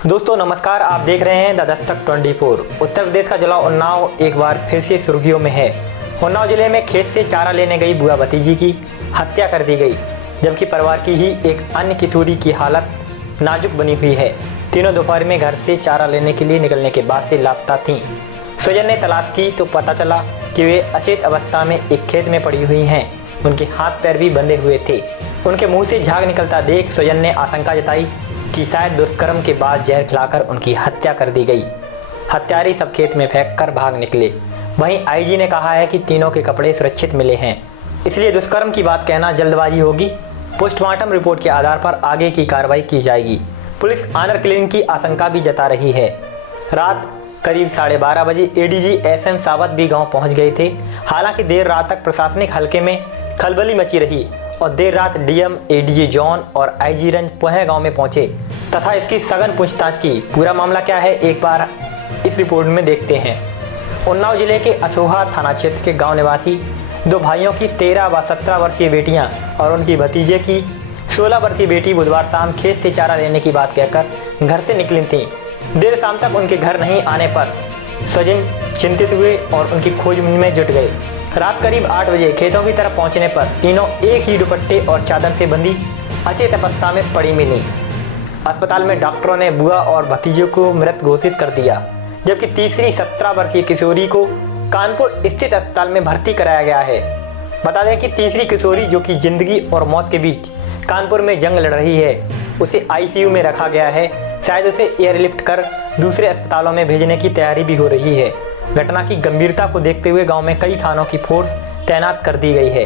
दोस्तों नमस्कार, आप देख रहे हैं द दस्तक 24। उत्तर प्रदेश का जिला उन्नाव एक बार फिर से सुर्खियों में है। उन्नाव जिले में खेत से चारा लेने गई बुआ भतीजी की हत्या कर दी गई, जबकि परिवार की ही एक अन्य किशोरी की हालत नाजुक बनी हुई है। तीनों दोपहर में घर से चारा लेने के लिए निकलने के बाद से लापता थीं। स्वजन ने तलाश की तो पता चला कि वे अचेत अवस्था में एक खेत में पड़ी हुई हैं। उनके हाथ पैर भी बंधे हुए थे। उनके मुंह से झाग निकलता देख स्वजन ने आशंका जताई कि शायद दुष्कर्म के बाद जहर खिलाकर उनकी हत्या कर दी गई। हत्यारे सब खेत में फेंककर भाग निकले। वहीं आईजी ने कहा है कि तीनों के कपड़े सुरक्षित मिले हैं, इसलिए दुष्कर्म की बात कहना जल्दबाजी होगी। पोस्टमार्टम रिपोर्ट के आधार पर आगे की कार्रवाई की जाएगी। पुलिस ऑनर किलिंग की आशंका भी जता रही है। रात करीब 12:30 बजे एडीजी एसएन सावत भी गांव पहुंच गए थे। हालांकि देर रात तक प्रशासनिक हलके में खलबली मची रही और देर रात डीएम, एडीजी जॉन और आईजी रंज पुनः गांव में पहुंचे तथा इसकी सघन पूछताछ की। पूरा मामला क्या है, एक बार इस रिपोर्ट में देखते हैं। उन्नाव जिले के असोहा थाना क्षेत्र के गांव निवासी दो भाइयों की 13 व 17 वर्षीय बेटियां और उनकी भतीजे की 16 वर्षीय बेटी बुधवार शाम खेत से चारा लेने की बात कहकर घर से निकली थीं। देर शाम तक उनके घर नहीं आने पर स्वजन चिंतित हुए और उनकी खोजबीन में जुट गए। रात करीब 8 बजे खेतों की तरफ पहुंचने पर तीनों एक ही दुपट्टे और चादर से बंधी अचेत अवस्था में पड़ी मिली। अस्पताल में डॉक्टरों ने बुआ और भतीजे को मृत घोषित कर दिया, जबकि तीसरी 17 वर्षीय किशोरी को कानपुर स्थित अस्पताल में भर्ती कराया गया है। बता दें कि तीसरी किशोरी, जो कि जिंदगी और मौत के बीच कानपुर में जंग लड़ रही है, उसे आईसीयू में रखा गया है। शायद उसे एयरलिफ्ट कर दूसरे अस्पतालों में भेजने की तैयारी भी हो रही है। घटना की गंभीरता को देखते हुए गांव में कई थानों की फोर्स तैनात कर दी गई है।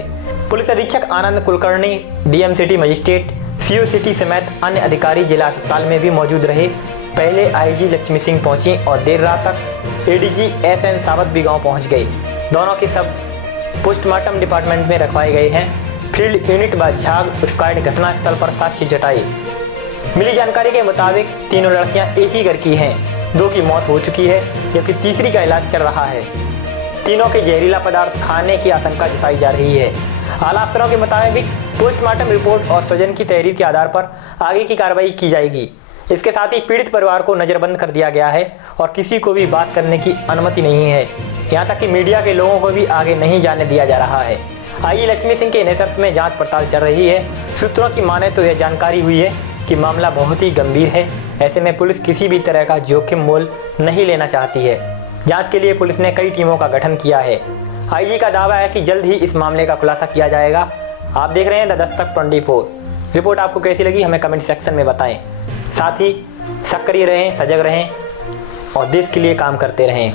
पुलिस अधीक्षक Anand Kulkarni, DM city magistrate, CO city समेत अन्य अधिकारी जिला अस्पताल में भी मौजूद रहे। पहले आईजी लक्ष्मी सिंह पहुंची और देर रात तक एडीजी एसएन सावत भी गांव पहुंच गए। दोनों के सब पोस्टमार्टम डिपार्टमेंट में रखवाए गए हैं। फील्ड यूनिट व झाग स्क्वाड घटनास्थल पर साक्ष्य जुटाए। मिली जानकारी के मुताबिक तीनों लड़कियां एक ही घर की हैं। 2 की मौत हो चुकी है, जबकि तीसरी का इलाज चल रहा है। तीनों के जहरीला पदार्थ खाने की आशंका जताई जा रही है। आला अफसरों के मुताबिक पोस्टमार्टम रिपोर्ट और स्वजन की तहरीर के आधार पर आगे की कार्रवाई की जाएगी। इसके साथ ही पीड़ित परिवार को नजरबंद कर दिया गया है और किसी को भी बात करने की अनुमति नहीं है। यहाँ तक कि मीडिया के लोगों को भी आगे नहीं जाने दिया जा रहा है। आईजी लक्ष्मी सिंह के नेतृत्व में जांच पड़ताल चल रही है। सूत्रों की माने तो यह जानकारी हुई है कि मामला बहुत ही गंभीर है। ऐसे में पुलिस किसी भी तरह का जोखिम मोल नहीं लेना चाहती है। जांच के लिए पुलिस ने कई टीमों का गठन किया है। आईजी का दावा है कि जल्द ही इस मामले का खुलासा किया जाएगा। आप देख रहे हैं द दस्तक 24। रिपोर्ट आपको कैसी लगी हमें कमेंट सेक्शन में बताएं। साथ ही सक्रिय रहें, सजग रहें और देश के लिए काम करते रहें।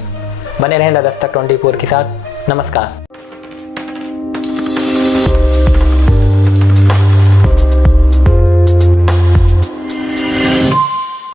बने रहें द दस्तक 24 के साथ। नमस्कार।